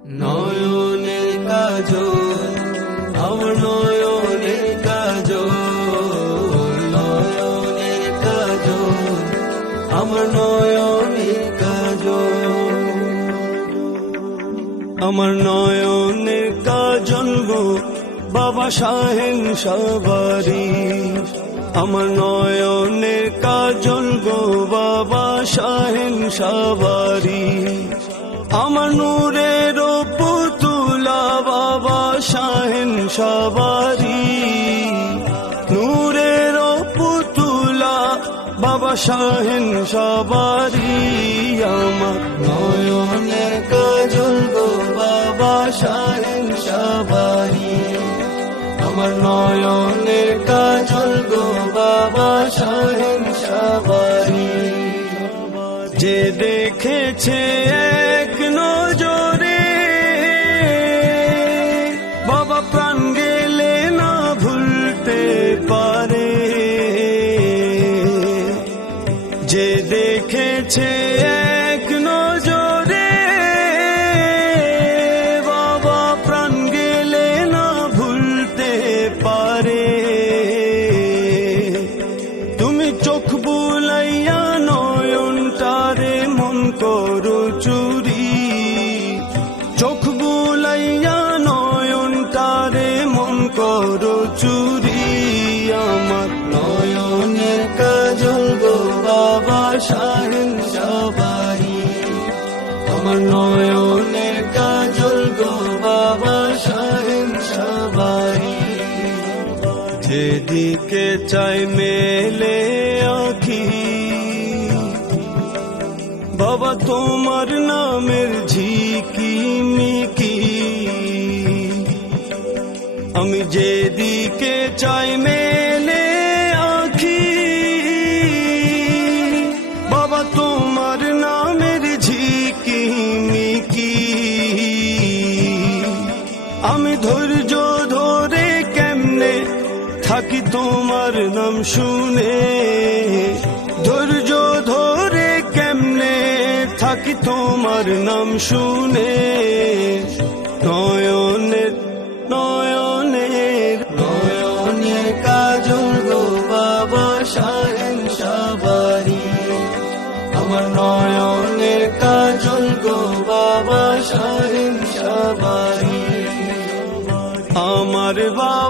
নয়নের কাজল আমার নয়নের কাজল, নয়নের কাজল আমার নয়নের কাজল, আমার নয়নের কাজল গো বাবা শাহেনশাহ বাড়ি, আমার নয়নের কাজল গো বাবা শাহেনশাহ বাড়ি, আমার নূরের পুতুলা বাবা শাহেনশাহ বাড়ি, নূরের পুতুলা বাবা শাহেনশাহ বাড়ি, আমার নয়নের কাজল গো বাবা শাহেনশাহ বাড়ি, আমার নয়নের কাজল গো বাবা শাহেনশাহ বাড়ি। যে দেখেছে এক নজরে বাবা প্রাণ গেলে না ভুলতে পারে, যে দেখেছে এক নজরে বাবা প্রাণ গেলে না ভুলতে পারে, তুমি চোখ বুলাইয়া নয়নটারে মন করো চুরি, চোখ বুলাইয়া নয়নটারে মন করো চুরি, আমার নয়নের কাজল গো বাবা শাহেনশাহ বাড়ি, আমার নয়নের কাজল গো বাবা শাহেনশাহ বাড়ি। যেদিকে চাই মেলে আঁখি বাবা তোমার নামের ঝিকিমিকি, আমি যেদিকে চাই মেলে আঁখি বাবা তোমার নামের ঝিকিমিকি, আমি ধৈর্য ধরে কেমনে থাকি তোমার নাম শুনে, ধৈর্য ধরে কেমনে থাকি তোমার নাম শুনে, নয়নের নয়নের নয়নের কাজল গো বাবা শাহেনশাহ বাড়ি, আমার নয়নের কাজল গো বাবা শাহেনশাহ বাড়ি, আমার বাবা